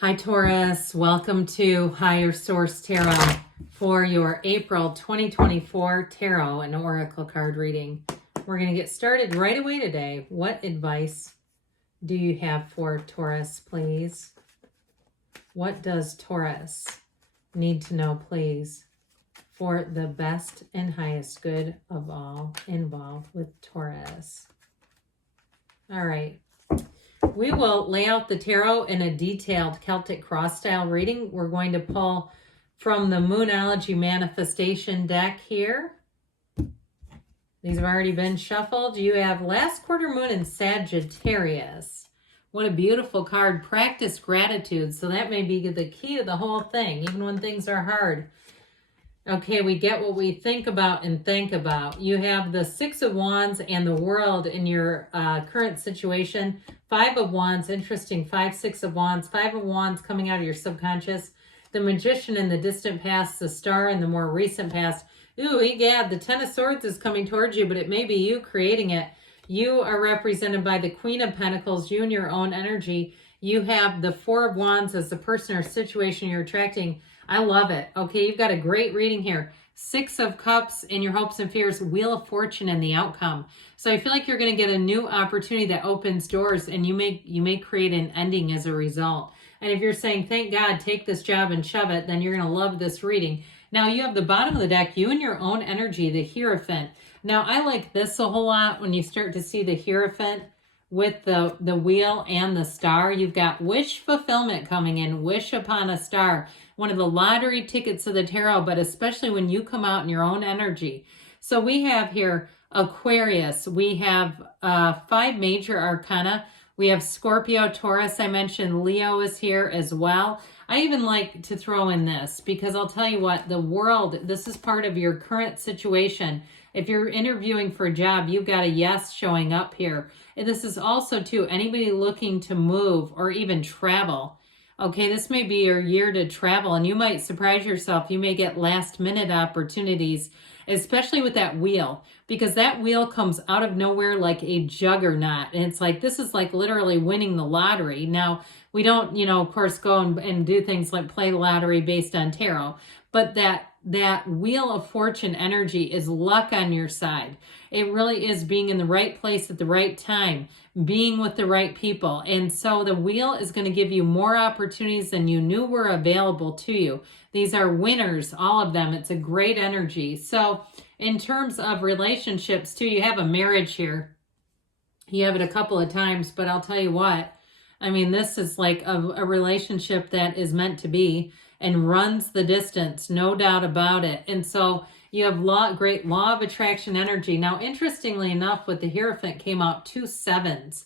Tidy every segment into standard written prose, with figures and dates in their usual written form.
Hi Taurus, welcome to Higher Source Tarot for your April 2024 Tarot and Oracle card reading. We're going to get started right away today. What advice do you have for Taurus, please? What does Taurus need to know, please, for the best and highest good of all involved with Taurus? All right. We will lay out the tarot in a detailed Celtic cross style reading. We're going to pull from the Moonology Manifestation deck here. These have already been shuffled. You have last quarter moon in Sagittarius. What a beautiful card. Practice gratitude. So that may be the key to the whole thing, even when things are hard. Okay, we get what we think about and think about. You have the Six of Wands and the World in your current situation. Five of Wands, interesting. Five, Six of Wands. Five of Wands coming out of your subconscious. The Magician in the distant past. The Star in the more recent past. Ooh, egad, the Ten of Swords is coming towards you, but it may be you creating it. You are represented by the Queen of Pentacles, you and your own energy. You have the Four of Wands as the person or situation you're attracting. I love it. Okay, you've got a great reading here. Six of Cups in your hopes and fears, Wheel of Fortune and the outcome. So I feel like you're going to get a new opportunity that opens doors, and you may create an ending as a result. And if you're saying, thank God, take this job and shove it, then you're going to love this reading. Now you have the bottom of the deck, you and your own energy, the Hierophant. Now I like this a whole lot when you start to see the Hierophant with the wheel and the star. You've got wish fulfillment coming in, wish upon a star. One of the lottery tickets of the tarot, but especially when you come out in your own energy. So we have here Aquarius. We have five major arcana. We have Scorpio, Taurus. I mentioned Leo is here as well. I even like to throw in this because I'll tell you what, the World, this is part of your current situation. If you're interviewing for a job, you've got a yes showing up here. And this is also too, anybody looking to move or even travel. Okay, this may be your year to travel, and you might surprise yourself. You may get last minute opportunities, especially with that wheel, because that wheel comes out of nowhere like a juggernaut. And it's like, this is like literally winning the lottery. Now, we don't, of course, go and do things like play lottery based on tarot, but that Wheel of Fortune energy is luck on your side. It really is being in the right place at the right time, being with the right people. And so the wheel is going to give you more opportunities than you knew were available to you. These are winners, all of them. It's a great energy. So in terms of relationships too, you have a marriage here. You have it a couple of times, but I'll tell you what, I mean, this is like a relationship that is meant to be and runs the distance, no doubt about it. And so you have great law of attraction energy. Now, interestingly enough, with the Hierophant came out 2 sevens.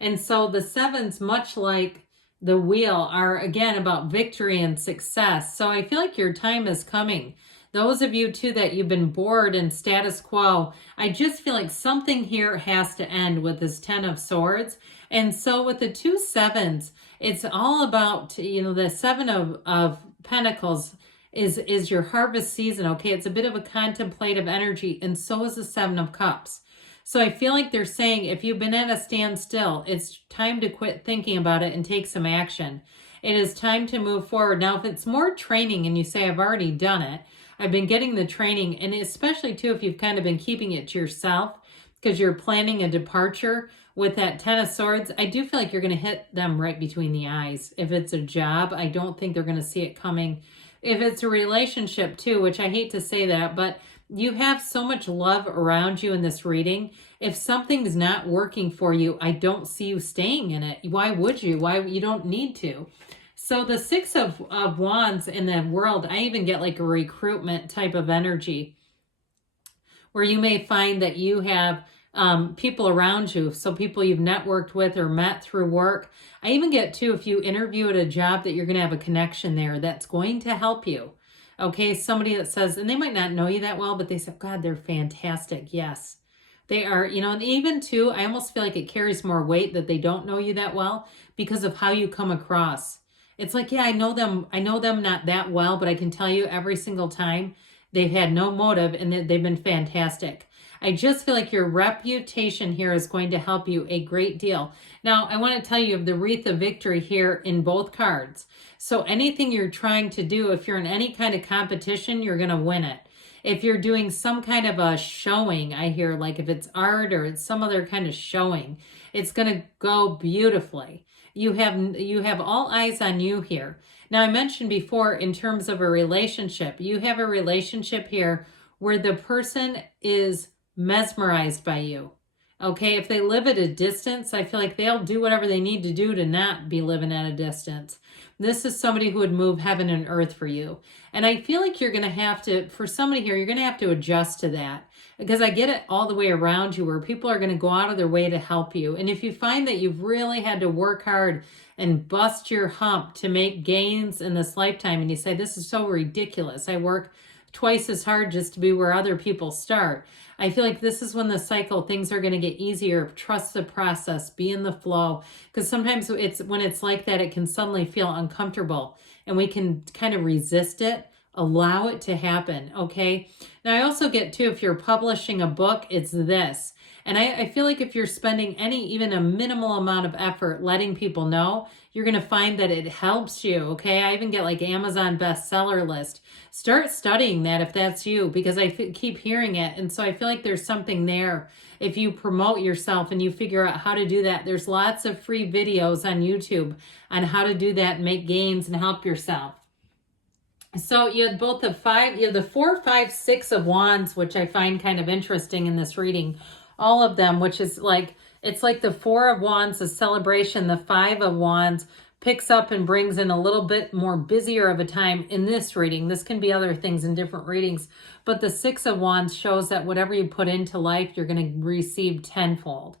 And so the sevens, much like the wheel, are again about victory and success. So I feel like your time is coming. Those of you too that you've been bored and status quo, I just feel like something here has to end with this 10 of Swords. And so with the 2 sevens, it's all about, the 7 of Pentacles is your harvest season, okay? It's a bit of a contemplative energy, and so is the 7 of Cups. So I feel like they're saying if you've been at a standstill, it's time to quit thinking about it and take some action. It is time to move forward. Now, if it's more training and you say, I've already done it, I've been getting the training, and especially too if you've kind of been keeping it to yourself because you're planning a departure with that 10 of Swords, I do feel like you're going to hit them right between the eyes. If it's a job, I don't think they're going to see it coming. If it's a relationship too, which I hate to say that, but you have so much love around you in this reading. If something's not working for you, I don't see you staying in it. Why would you? You don't need to. So the 6 of Wands in the World, I even get like a recruitment type of energy where you may find that you have people around you. So people you've networked with or met through work. I even get too, if you interview at a job, that you're going to have a connection there that's going to help you. Okay, somebody that says, and they might not know you that well, but they say, God, they're fantastic. Yes, they are, and even too, I almost feel like it carries more weight that they don't know you that well because of how you come across. It's like, yeah, I know them not that well, but I can tell you every single time they've had no motive and they've been fantastic. I just feel like your reputation here is going to help you a great deal. Now, I want to tell you of the Wreath of Victory here in both cards. So anything you're trying to do, if you're in any kind of competition, you're going to win it. If you're doing some kind of a showing, I hear, like if it's art or it's some other kind of showing, it's going to go beautifully. You have all eyes on you here. Now, I mentioned before in terms of a relationship, you have a relationship here where the person is mesmerized by you. Okay, if they live at a distance, I feel like they'll do whatever they need to do to not be living at a distance. This is somebody who would move heaven and earth for you. And I feel like you're going to have to, for somebody here, you're going to have to adjust to that. Because I get it all the way around you where people are going to go out of their way to help you. And if you find that you've really had to work hard and bust your hump to make gains in this lifetime, and you say, this is so ridiculous, I work twice as hard just to be where other people start. I feel like this is when the cycle, things are going to get easier. Trust the process, be in the flow. Because sometimes when it's like that, it can suddenly feel uncomfortable and we can kind of resist it. Allow it to happen, okay? Now, I also get, too, if you're publishing a book, it's this. And I feel like if you're spending even a minimal amount of effort letting people know, you're going to find that it helps you, okay? I even get like Amazon bestseller list. Start studying that if that's you, because I keep hearing it. And so I feel like there's something there. If you promote yourself and you figure out how to do that, there's lots of free videos on YouTube on how to do that and make gains and help yourself. So you had both the 4, 5, 6 of Wands, which I find kind of interesting in this reading. All of them, which is like, it's like the 4 of Wands, the celebration, the 5 of Wands picks up and brings in a little bit more busier of a time in this reading. This can be other things in different readings, but the 6 of Wands shows that whatever you put into life, you're going to receive tenfold.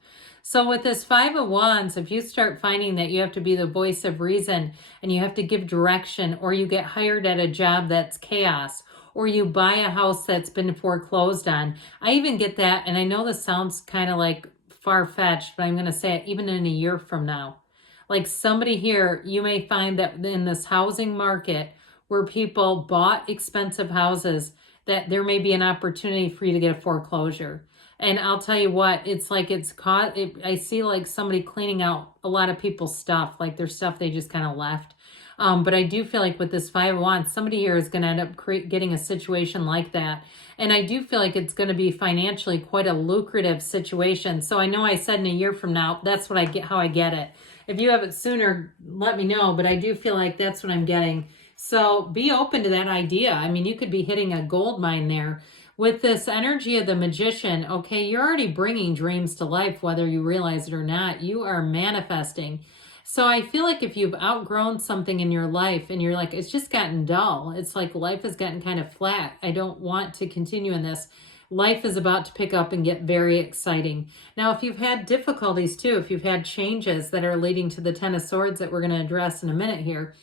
So with this 5 of Wands, if you start finding that you have to be the voice of reason and you have to give direction, or you get hired at a job that's chaos, or you buy a house that's been foreclosed on. I even get that, and I know this sounds kind of like far-fetched, but I'm going to say it even in a year from now. Like somebody here, you may find that in this housing market where people bought expensive houses, that there may be an opportunity for you to get a foreclosure. And I'll tell you what, it's like I see like somebody cleaning out a lot of people's stuff, like their stuff they just kind of left. But I do feel like with this 5 of Wands, somebody here is going to end up getting a situation like that. And I do feel like it's going to be financially quite a lucrative situation. So I know I said in a year from now, that's what I get, how I get it. If you have it sooner, let me know. But I do feel like that's what I'm getting. So be open to that idea. I mean, you could be hitting a gold mine there. With this energy of the Magician, okay, you're already bringing dreams to life, whether you realize it or not. You are manifesting. So I feel like if you've outgrown something in your life and you're like, it's just gotten dull. It's like life has gotten kind of flat. I don't want to continue in this. Life is about to pick up and get very exciting. Now, if you've had difficulties too, if you've had changes that are leading to the 10 of Swords that we're going to address in a minute here,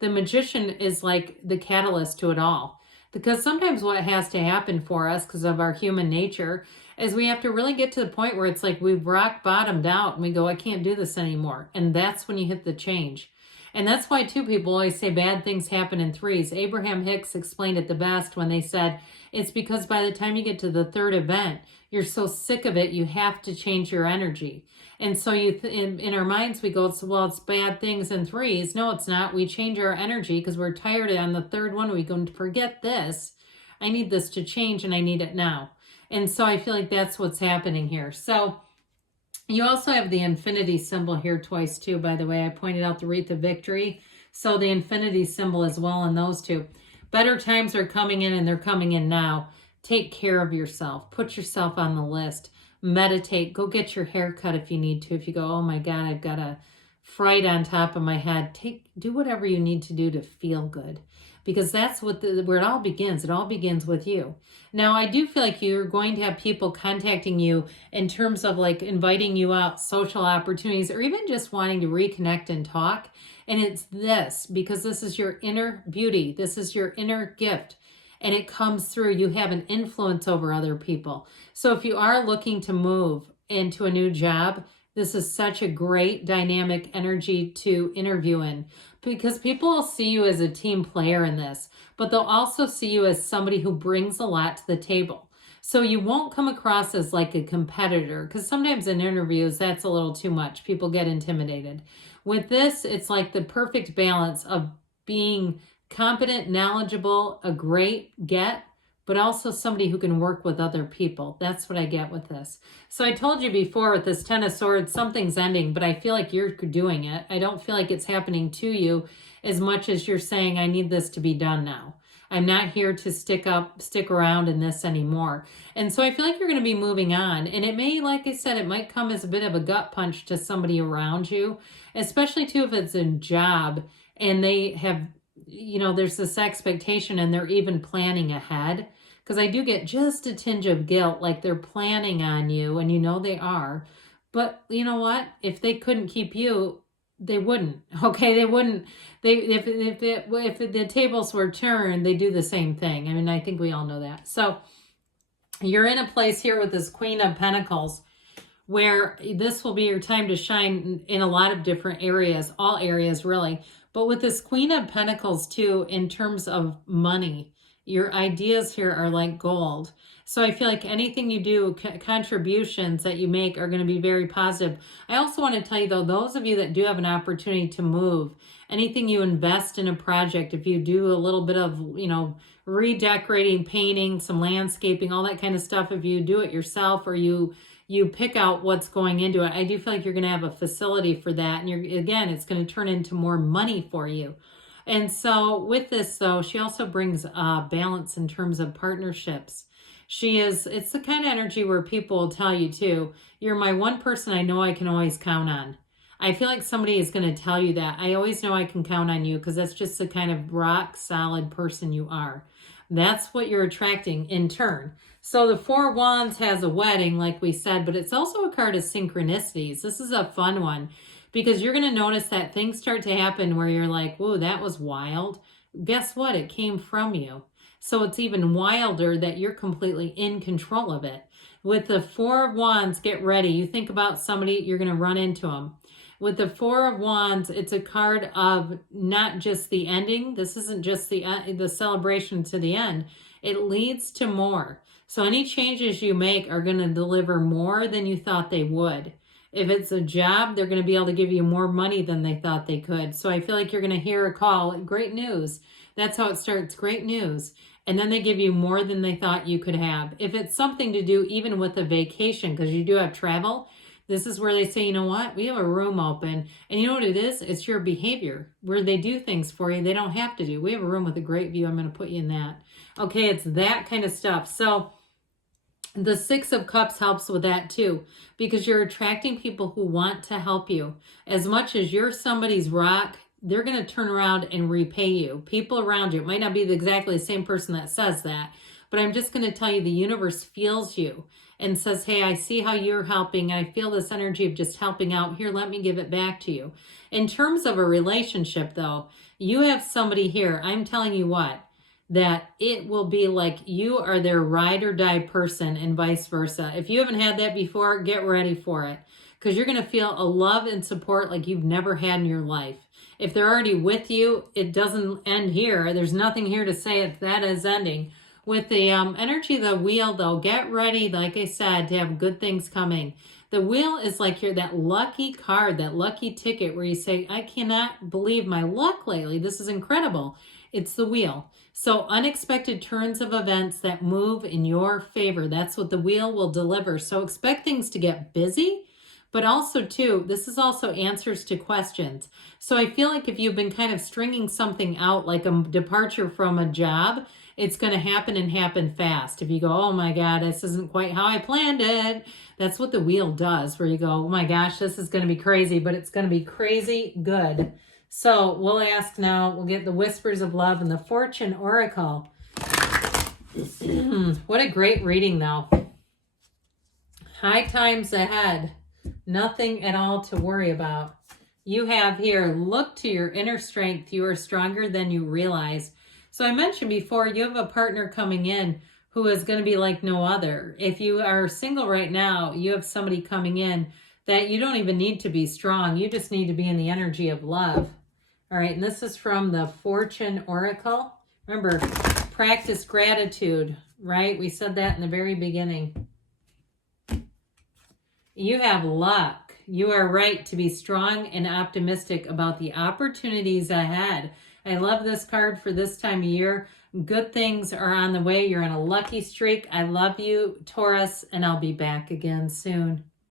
the Magician is like the catalyst to it all. Because sometimes what has to happen for us because of our human nature is we have to really get to the point where it's like we've rock bottomed out and we go, I can't do this anymore. And that's when you hit the change. And that's why, too, people always say bad things happen in threes. Abraham Hicks explained it the best when they said, it's because by the time you get to the third event, you're so sick of it, you have to change your energy. And so in our minds, we go, well, it's bad things in threes. No, it's not. We change our energy because we're tired. On the third one, we go, forget this. I need this to change and I need it now. And so I feel like that's what's happening here. So you also have the infinity symbol here twice too, by the way. I pointed out the Wreath of Victory. So the infinity symbol as well in those two. Better times are coming in and they're coming in now. Take care of yourself. Put yourself on the list. Meditate. Go get your hair cut if you need to. If you go, oh my God, I've got a fright on top of my head. Do whatever you need to do to feel good. Because that's where it all begins. It all begins with you. Now, I do feel like you're going to have people contacting you in terms of like inviting you out, social opportunities, or even just wanting to reconnect and talk. And it's this, because this is your inner beauty. This is your inner gift. And it comes through. You have an influence over other people. So if you are looking to move into a new job, this is such a great dynamic energy to interview in, because people will see you as a team player in this, but they'll also see you as somebody who brings a lot to the table. So you won't come across as like a competitor, because sometimes in interviews, that's a little too much. People get intimidated. With this, it's like the perfect balance of being competent, knowledgeable, a great get, but also somebody who can work with other people. That's what I get with this. So I told you before with this Ten of Swords, something's ending, but I feel like you're doing it. I don't feel like it's happening to you as much as you're saying, I need this to be done now. I'm not here to stick around in this anymore. And so I feel like you're going to be moving on. And it may, like I said, it might come as a bit of a gut punch to somebody around you, especially too if it's a job and they have, you know, there's this expectation and they're even planning ahead. Because I do get just a tinge of guilt, like they're planning on you, and you know they are. But you know what? If they couldn't keep you, they wouldn't. Okay, they wouldn't. If the tables were turned, they do the same thing. I mean, I think we all know that. So you're in a place here with this Queen of Pentacles where this will be your time to shine in a lot of different areas, all areas really. But with this Queen of Pentacles too, in terms of money, your ideas here are like gold. So I feel like anything you do, contributions that you make are going to be very positive. I also want to tell you though, those of you that do have an opportunity to move, anything you invest in a project, if you do a little bit of, you know, redecorating, painting, some landscaping, all that kind of stuff, if you do it yourself or you pick out what's going into it, I do feel like you're going to have a facility for that. And again, it's going to turn into more money for you. And so with this though, she also brings balance in terms of partnerships. It's the kind of energy where people will tell you too, you're my one person I know I can always count on. I feel like somebody is going to tell you that. I always know I can count on you because that's just the kind of rock solid person you are. That's what you're attracting in turn. So the Four of Wands has a wedding, like we said, but it's also a card of synchronicities. This is a fun one because you're going to notice that things start to happen where you're like, whoa, that was wild. Guess what? It came from you. So it's even wilder that you're completely in control of it. With the Four of Wands, get ready. You think about somebody, you're going to run into them. With the Four of Wands, it's a card of not just the ending. This isn't just the celebration to the end. It leads to more. So any changes you make are going to deliver more than you thought they would. If it's a job, they're going to be able to give you more money than they thought they could. So I feel like you're going to hear a call. Great news. That's how it starts. Great news. And then they give you more than they thought you could have. If it's something to do even with a vacation, because you do have travel, this is where they say, you know what? We have a room open. And you know what it is? It's your behavior. Where they do things for you, they don't have to do. We have a room with a great view. I'm going to put you in that. Okay, it's that kind of stuff. So the Six of Cups helps with that too, because you're attracting people who want to help you. As much as you're somebody's rock, they're going to turn around and repay you. People around you, it might not be exactly the same person that says that, but I'm just going to tell you the universe feels you and says, hey, I see how you're helping. I feel this energy of just helping out. Here, let me give it back to you. In terms of a relationship though, you have somebody here, I'm telling you what, that it will be like you are their ride or die person and vice versa. If you haven't had that before, get ready for it because you're going to feel a love and support like you've never had in your life. If they're already with you, it doesn't end here. There's nothing here to say that is ending. With the energy of the wheel, though, get ready, like I said, to have good things coming. The wheel is like that lucky card, that lucky ticket where you say, I cannot believe my luck lately. This is incredible. It's the wheel. So unexpected turns of events that move in your favor. That's what the wheel will deliver. So expect things to get busy. But also, too, this is also answers to questions. So I feel like if you've been kind of stringing something out, like a departure from a job, it's going to happen and happen fast. If you go, oh my God, this isn't quite how I planned it. That's what the wheel does, where you go, oh my gosh, this is going to be crazy, but it's going to be crazy good. So we'll ask now, we'll get the Whispers of Love and the Fortune Oracle. What a great reading, though. High times ahead. Nothing at all to worry about. You have here, look to your inner strength. You are stronger than you realize. So I mentioned before, you have a partner coming in who is going to be like no other. If you are single right now, you have somebody coming in that you don't even need to be strong. You just need to be in the energy of love. All right, and this is from the Fortune Oracle. Remember, practice gratitude, right? We said that in the very beginning. You have luck. You are right to be strong and optimistic about the opportunities ahead. I love this card for this time of year. Good things are on the way. You're on a lucky streak. I love you, Taurus, and I'll be back again soon.